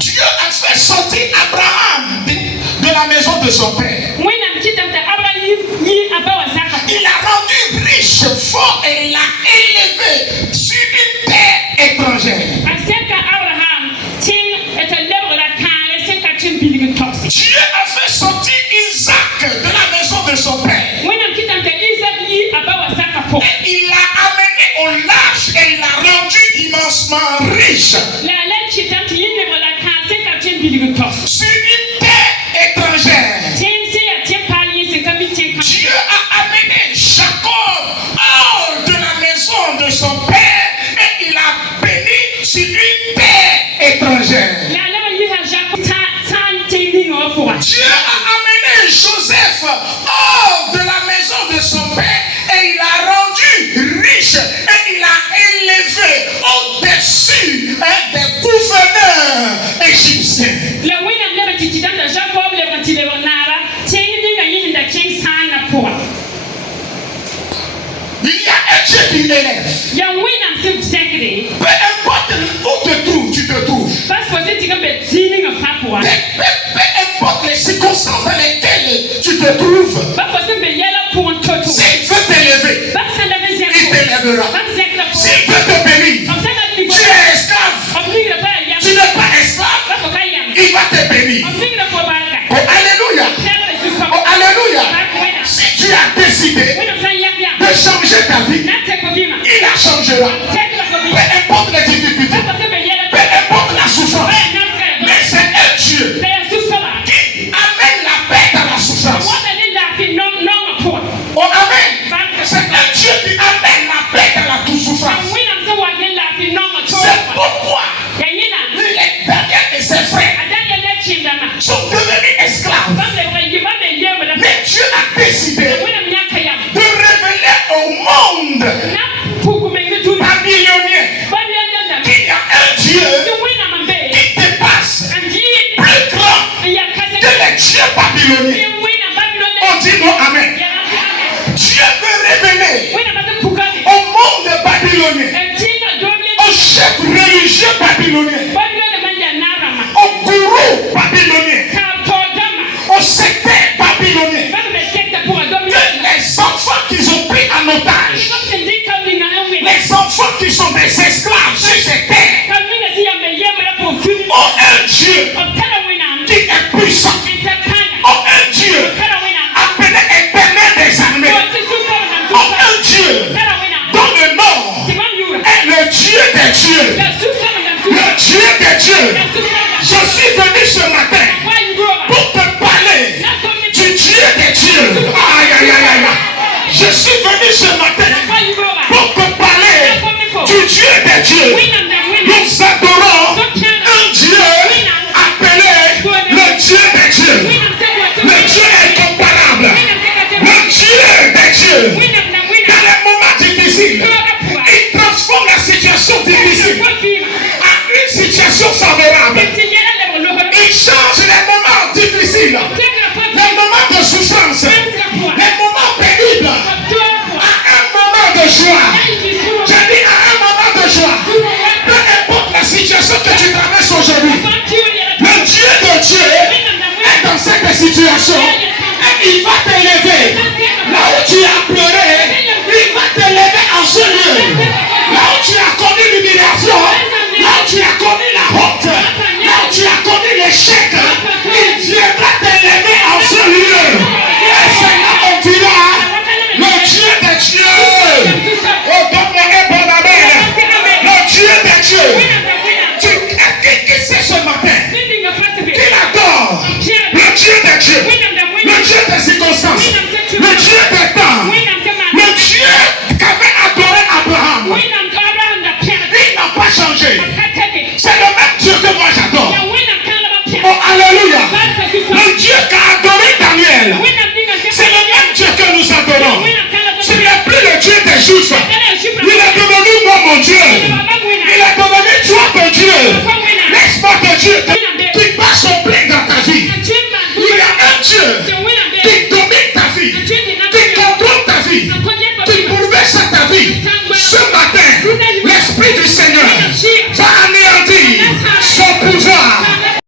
Dieu a fait sortir Abraham de la maison de son père. Il a rendu riche, fort et il l'a élevé sur une terre étrangère. Dieu a fait sortir Isaac de la maison de son père. Et il l'a amené au large et il l'a rendu immensement riche. Sur une terre étrangère. Dieu a amené Jacob hors de la maison de son père et il a béni sur une terre étrangère. Dieu a amené Joseph hors de la maison de son père et il l'a rendu riche et il l'a élevé au-dessus des gouverneurs égyptiens. Il y a un Dieu qui élève. Peu importe où tu te trouves. Peu importe les circonstances dans lesquelles tu te trouves. S'il veut t'élever, il t'élèvera. S'il veut te bénir, tu es esclave. Tu n'es pas esclave, il va te bénir. Oh, alléluia. Oh, alléluia. Si tu as décidé de changer ta vie, il la changera. Peu importe les difficultés, peu importe la souffrance, mais c'est un Dieu qui amène la paix dans la souffrance. Oh, amen. C'est un Dieu qui amène la paix dans la souffrance. C'est pourquoi les Daniel et ses frères sont devenus esclaves. Mais Dieu a décidé de révéler au monde babylonien qu'il y a un Dieu qui dépasse, plus grand que les dieux babyloniens. On dit non, amen. Dieu veut révéler au monde babylonien, au chef religieux babylonien, au gourou babylonien, au sectaire babylonien, que les enfants qu'ils ont pris en otage, les enfants qui sont des esclaves sur cette terre, ont un Dieu qui est puissant, ont un Dieu appelé éternel des armées, ont un Dieu dont le nom est le Dieu des dieux, le Dieu des dieux. Je suis venu ce matin pour te parler du Dieu des dieux. Aïe, aïe, aïe, aïe. Je suis venu ce matin pour te parler du Dieu des dieux. Nous adorons un Dieu appelé le Dieu des dieux. Le Dieu incomparable. Le Dieu des dieux. Dans les moments difficiles, il transforme la situation difficile en une situation favorable. Il change les moments difficiles, les moments de souffrance, les moments pénibles, à un moment de joie. Je dis à un moment de joie. Peu importe la situation que tu traverses aujourd'hui, le Dieu de Dieu est dans cette situation et il va t'élever. Là où tu as pleuré, il va t'élever en ce lieu. Là où tu as connu l'humiliation, là où tu as connu la honte, là où tu as connu l'échec, il viendra t'élever en ce lieu. Et c'est là on dira, le Dieu des dieux. Oh, donne-moi un bon amen. Le Dieu des dieux. Qui c'est ce matin? Qui l'adore? Le Dieu des dieux. Le Dieu des circonstances. Le Dieu des temps. Le Dieu qu'avait adoré Abraham. Il n'a pas changé. C'est le même Dieu que moi j'adore. Oh, alléluia. Le Dieu qu'a adoré Daniel. C'est le même Dieu que nous adorons. Ce n'est plus le Dieu des Juifs. Il est devenu moi mon Dieu.